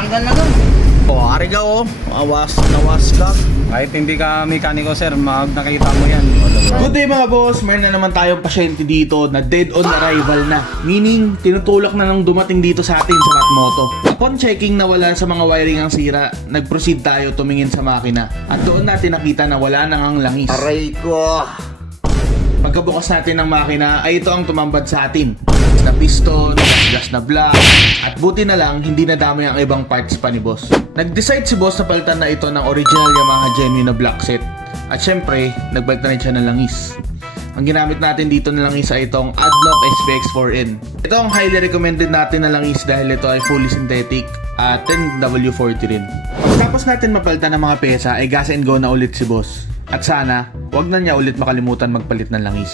Natanggal na doon. O, ari ka o. Awas na was ka. Kahit hindi ka mekaniko sir, nakita mo yan. Good day mga boss, meron na naman tayong pasyente dito na dead on arrival na. Meaning, tinutulak na nang dumating dito sa atin sa Matmoto. Upon checking na wala sa mga wiring ang sira, nag-proceed tayo tumingin sa makina. At doon natin nakita na wala nang ang langis. Aray ko. Pagkabukas natin ng makina ay ito ang tumambad sa atin. Gas na piston, gas na block, at buti na lang hindi nadamay ang ibang parts pa ni boss. Nag-decide si boss na palitan na ito ng original Yamaha genuine na block set. At syempre, nagbalik na rin siya ng langis. Ang ginamit natin dito na langis ay itong Adnoc SPX4N. Ito ang highly recommended natin na langis dahil ito ay fully synthetic at 10W40 rin. Tapos natin mapalitan ng mga pyesa ay gas and go na ulit si boss. At sana, wag na niya ulit makalimutan magpalit ng langis.